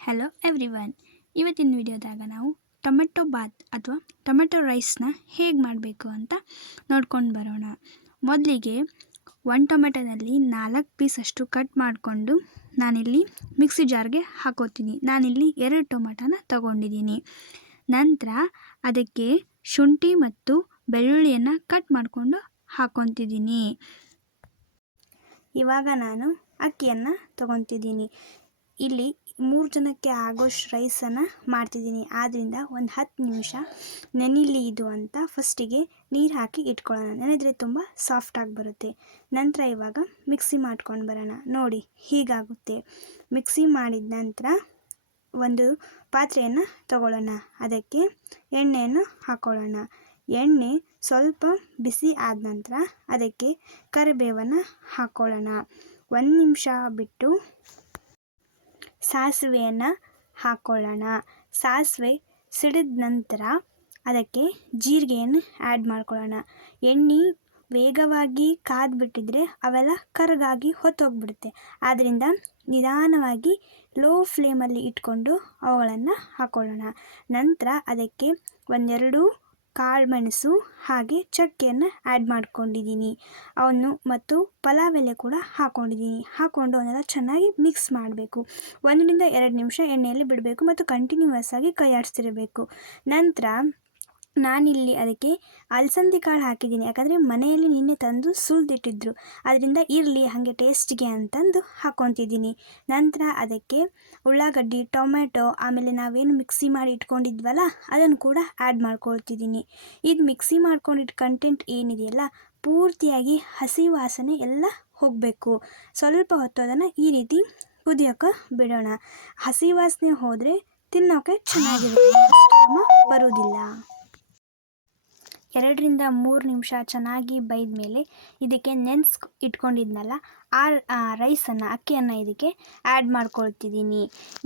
Hello everyone ಇವತ್ತಿನ ವಿಡಿಯೋದಾಗ ನಾವು tomato Baat ಅಥವಾ ಟೊಮೆಟೊ ರೈಸ್ನ ಹೇಗೆ ಮಾಡಬೇಕು ಅಂತ ನೋಡ್ಕೊಂಡು ಬರೋಣ. ಮೊದಲಿಗೆ ಒಂದು ಟೊಮೆಟೊದಲ್ಲಿ ನಾಲ್ಕು ಪೀಸಷ್ಟು ಕಟ್ ಮಾಡಿಕೊಂಡು ನಾನಿಲ್ಲಿ ಮಿಕ್ಸಿ ಜಾರ್ಗೆ ಹಾಕೋತೀನಿ. ನಾನಿಲ್ಲಿ ಎರಡು ಟೊಮೆಟೊನ ತಗೊಂಡಿದ್ದೀನಿ. ನಂತರ ಅದಕ್ಕೆ ಶುಂಠಿ ಮತ್ತು ಬೆಳ್ಳುಳ್ಳಿಯನ್ನು ಕಟ್ ಮಾಡಿಕೊಂಡು ಹಾಕೊತಿದ್ದೀನಿ. ಇವಾಗ ನಾನು ಅಕ್ಕಿಯನ್ನು ತೊಗೊತಿದ್ದೀನಿ. ಇಲ್ಲಿ ಮೂರು ಜನಕ್ಕೆ ಆಗೋಷ್ಟು ರೈಸನ್ನು ಮಾಡ್ತಿದ್ದೀನಿ. ಆದ್ದರಿಂದ ಒಂದು ಹತ್ತು ನಿಮಿಷ ನೆನಿಲಿ ಇದು ಅಂತ ಫಸ್ಟಿಗೆ ನೀರು ಹಾಕಿ ಇಟ್ಕೊಳ್ಳೋಣ. ನೆನೆದ್ರೆ ತುಂಬ ಸಾಫ್ಟಾಗಿ ಬರುತ್ತೆ. ನಂತರ ಇವಾಗ ಮಿಕ್ಸಿ ಮಾಡ್ಕೊಂಡು ಬರೋಣ. ನೋಡಿ, ಹೀಗಾಗುತ್ತೆ. ಮಿಕ್ಸಿ ಮಾಡಿದ ನಂತರ ಒಂದು ಪಾತ್ರೆಯನ್ನು ತಗೊಳ್ಳೋಣ. ಅದಕ್ಕೆ ಎಣ್ಣೆಯನ್ನು ಹಾಕ್ಕೊಳ್ಳೋಣ ಎಣ್ಣೆ ಸ್ವಲ್ಪ ಬಿಸಿ ಆದ ನಂತರ ಅದಕ್ಕೆ ಕರಿಬೇವನ್ನು ಹಾಕ್ಕೊಳ್ಳೋಣ ಒಂದು ನಿಮಿಷ ಬಿಟ್ಟು ಸಾಸಿವೆಯನ್ನು ಹಾಕ್ಕೊಳ್ಳೋಣ ಸಾಸಿವೆ ಸಿಡಿದ ನಂತರ ಅದಕ್ಕೆ ಜೀರಿಗೆಯನ್ನು ಆ್ಯಡ್ ಮಾಡ್ಕೊಳ್ಳೋಣ. ಎಣ್ಣೆ ವೇಗವಾಗಿ ಕಾದ್ಬಿಟ್ಟಿದ್ರೆ ಅವೆಲ್ಲ ಕರಗಾಗಿ ಹೊತ್ತೋಗ್ಬಿಡುತ್ತೆ. ಆದ್ದರಿಂದ ನಿಧಾನವಾಗಿ ಲೋ ಫ್ಲೇಮಲ್ಲಿ ಇಟ್ಕೊಂಡು ಅವುಗಳನ್ನು ಹಾಕ್ಕೊಳ್ಳೋಣ ನಂತರ ಅದಕ್ಕೆ ಒಂದೆರಡು ಕಾಳುಮೆಣಸು ಹಾಗೆ ಚಕ್ಕೆಯನ್ನು ಆ್ಯಡ್ ಮಾಡ್ಕೊಂಡಿದ್ದೀನಿ. ಅವನ್ನು ಮತ್ತು ಪಲಾವ್ ಎಲೆ ಕೂಡ ಹಾಕ್ಕೊಂಡಿದ್ದೀನಿ ಹಾಕ್ಕೊಂಡು ಅವನ್ನೆಲ್ಲ ಚೆನ್ನಾಗಿ ಮಿಕ್ಸ್ ಮಾಡಬೇಕು. ಒಂದರಿಂದ ಎರಡು ನಿಮಿಷ ಎಣ್ಣೆಯಲ್ಲಿ ಬಿಡಬೇಕು ಮತ್ತು ಕಂಟಿನ್ಯೂಯಸ್ ಆಗಿ ಕೈ ಆಡಿಸ್ತಿರಬೇಕು ನಂತರ ನಾನಿಲ್ಲಿ ಅದಕ್ಕೆ ಅಲಸಂದಿ ಕಾಳು ಹಾಕಿದ್ದೀನಿ. ಯಾಕಂದರೆ ಮನೆಯಲ್ಲಿ ನಿನ್ನೆ ತಂದು ಸುಲಿದಿಟ್ಟಿದ್ರು. ಅದರಿಂದ ಇರಲಿ, ಹಾಗೆ ಟೇಸ್ಟಿಗೆ ಅಂತಂದು ಹಾಕ್ಕೊತಿದ್ದೀನಿ ನಂತರ ಅದಕ್ಕೆ ಉಳ್ಳಾಗಡ್ಡಿ ಟೊಮೆಟೊ ಆಮೇಲೆ ನಾವೇನು ಮಿಕ್ಸಿ ಮಾಡಿ ಇಟ್ಕೊಂಡಿದ್ವಲ್ಲ, ಅದನ್ನು ಕೂಡ ಆ್ಯಡ್ ಮಾಡ್ಕೊಳ್ತಿದ್ದೀನಿ. ಇದು ಮಿಕ್ಸಿ ಮಾಡ್ಕೊಂಡಿಟ್ಟು ಕಂಟೆಂಟ್ ಏನಿದೆಯಲ್ಲ, ಪೂರ್ತಿಯಾಗಿ ಹಸಿ ವಾಸನೆ ಎಲ್ಲ ಹೋಗಬೇಕು. ಸ್ವಲ್ಪ ಹೊತ್ತು ಅದನ್ನು ಈ ರೀತಿ ಕುದಿಯೋಕೆ ಬಿಡೋಣ. ಹಸಿ ವಾಸನೆ ಹೋದರೆ ತಿನ್ನೋಕೆ ಚೆನ್ನಾಗಿರುತ್ತೆ. ಬರೋದಿಲ್ಲ ಎರಡರಿಂದ ಮೂರು ನಿಮಿಷ ಚೆನ್ನಾಗಿ ಬೈದ ಮೇಲೆ ಇದಕ್ಕೆ ನೆನ್ಸ್ ಇಟ್ಕೊಂಡಿದ್ನಲ್ಲ, ಆ ರೈಸನ್ನು, ಅಕ್ಕಿಯನ್ನು ಇದಕ್ಕೆ ಆ್ಯಡ್ ಮಾಡ್ಕೊಳ್ತಿದ್ದೀನಿ.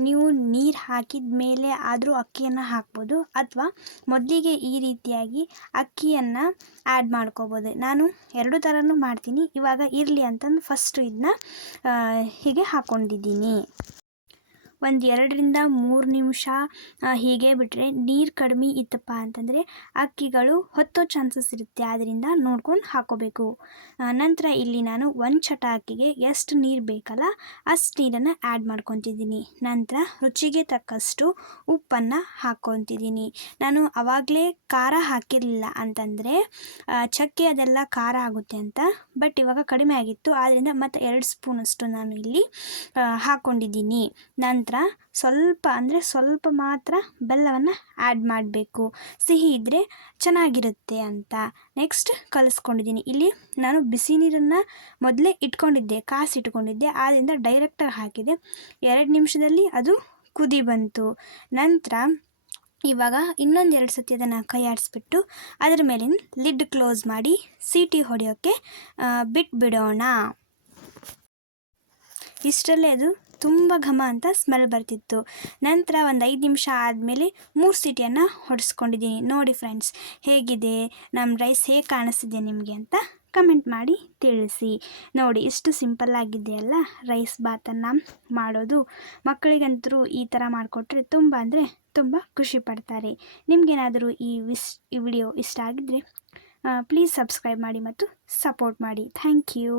ನೀವು ನೀರು ಹಾಕಿದ ಮೇಲೆ ಆದರೂ ಅಕ್ಕಿಯನ್ನು ಹಾಕ್ಬೋದು, ಅಥವಾ ಮೊದಲಿಗೆ ಈ ರೀತಿಯಾಗಿ ಅಕ್ಕಿಯನ್ನು ಆ್ಯಡ್ ಮಾಡ್ಕೋಬೋದು. ನಾನು ಎರಡು ಥರನೂ ಮಾಡ್ತೀನಿ, ಇವಾಗ ಇರಲಿ ಅಂತಂದು ಫಸ್ಟು ಇದನ್ನ ಹೀಗೆ ಹಾಕ್ಕೊಂಡಿದ್ದೀನಿ ಒಂದು ಎರಡರಿಂದ ಮೂರು ನಿಮಿಷ ಹೀಗೆ ಬಿಟ್ಟರೆ ನೀರು ಕಡಿಮೆ ಇತ್ತಪ್ಪ ಅಂತಂದರೆ ಅಕ್ಕಿಗಳು ಹೊತ್ತೋ ಚಾನ್ಸಸ್ ಇರುತ್ತೆ. ಆದ್ದರಿಂದ ನೋಡ್ಕೊಂಡು ಹಾಕೋಬೇಕು. ನಂತರ ಇಲ್ಲಿ ನಾನು ಒಂದು ಚಟ ಅಕ್ಕಿಗೆ ಎಷ್ಟು ನೀರು ಬೇಕಲ್ಲ ಅಷ್ಟು ನೀರನ್ನು ಆ್ಯಡ್ ಮಾಡ್ಕೊತಿದ್ದೀನಿ. ನಂತರ ರುಚಿಗೆ ತಕ್ಕಷ್ಟು ಉಪ್ಪನ್ನು ಹಾಕ್ಕೊತಿದ್ದೀನಿ. ನಾನು ಆವಾಗಲೇ ಖಾರ ಹಾಕಿರಲಿಲ್ಲ ಅಂತಂದರೆ ಚಕ್ಕೆ ಅದೆಲ್ಲ ಖಾರ ಆಗುತ್ತೆ ಅಂತ ಬಟ್ ಇವಾಗ ಕಡಿಮೆ ಆಗಿತ್ತು. ಆದ್ದರಿಂದ ಮತ್ತು ಎರಡು ಸ್ಪೂನಷ್ಟು ನಾನು ಇಲ್ಲಿ ಹಾಕ್ಕೊಂಡಿದ್ದೀನಿ ನಂತರ ಸ್ವಲ್ಪ ಅಂದರೆ ಸ್ವಲ್ಪ ಮಾತ್ರ ಬೆಲ್ಲವನ್ನು ಆ್ಯಡ್ ಮಾಡಬೇಕು. ಸಿಹಿ ಇದ್ದರೆ ಚೆನ್ನಾಗಿರುತ್ತೆ ಅಂತ. ನೆಕ್ಸ್ಟ್ ಕಲಿಸ್ಕೊಂಡಿದ್ದೀನಿ ಇಲ್ಲಿ ನಾನು ಬಿಸಿ ನೀರನ್ನು ಮೊದಲೇ ಇಟ್ಕೊಂಡಿದ್ದೆ, ಕಾಸಿ ಇಟ್ಕೊಂಡಿದ್ದೆ ಆದ್ದರಿಂದ ಡೈರೆಕ್ಟಾಗಿ ಹಾಕಿದೆ. ಎರಡು ನಿಮಿಷದಲ್ಲಿ ಅದು ಕುದಿ ಬಂತು. ನಂತರ ಇವಾಗ ಇನ್ನೊಂದು ಎರಡು ಸತಿ ಅದನ್ನು ಕೈ ಆಡಿಸ್ಬಿಟ್ಟು ಅದರ ಮೇಲಿನ ಲಿಡ್ ಕ್ಲೋಸ್ ಮಾಡಿ ಸೀಟಿ ಹೊಡೆಯೋಕ್ಕೆ ಬಿಟ್ಬಿಡೋಣ. ಇಷ್ಟರಲ್ಲೇ ಅದು ತುಂಬ ಘಮ ಅಂತ ಸ್ಮೆಲ್ ಬರ್ತಿತ್ತು. ನಂತರ ಒಂದು ಐದು ನಿಮಿಷ ಆದಮೇಲೆ ಮೂರು ಸೀಟಿಯನ್ನು ಹೊಡೆಸ್ಕೊಂಡಿದ್ದೀನಿ. ನೋಡಿ ಫ್ರೆಂಡ್ಸ್ ಹೇಗಿದೆ? ನಮ್ಮ ರೈಸ್ ಹೇಗೆ ಕಾಣಿಸ್ತಿದೆ ನಿಮಗೆ ಅಂತ ಕಮೆಂಟ್ ಮಾಡಿ ತಿಳಿಸಿ. ನೋಡಿ, ಎಷ್ಟು ಸಿಂಪಲ್ಲಾಗಿದೆಯಲ್ಲ ರೈಸ್ ಬಾತನ್ನು ಮಾಡೋದು. ಮಕ್ಕಳಿಗಂತರೂ ಈ ಥರ ಮಾಡಿಕೊಟ್ರೆ ತುಂಬ ಅಂದರೆ ತುಂಬ ಖುಷಿ ಪಡ್ತಾರೆ. ನಿಮಗೇನಾದರೂ ಈ ವಿಸ್, ಈ ವಿಡಿಯೋ ಇಷ್ಟ ಆಗಿದ್ದರೆ ಪ್ಲೀಸ್ ಸಬ್ಸ್ಕ್ರೈಬ್ ಮಾಡಿ ಮತ್ತು ಸಪೋರ್ಟ್ ಮಾಡಿ. Thank you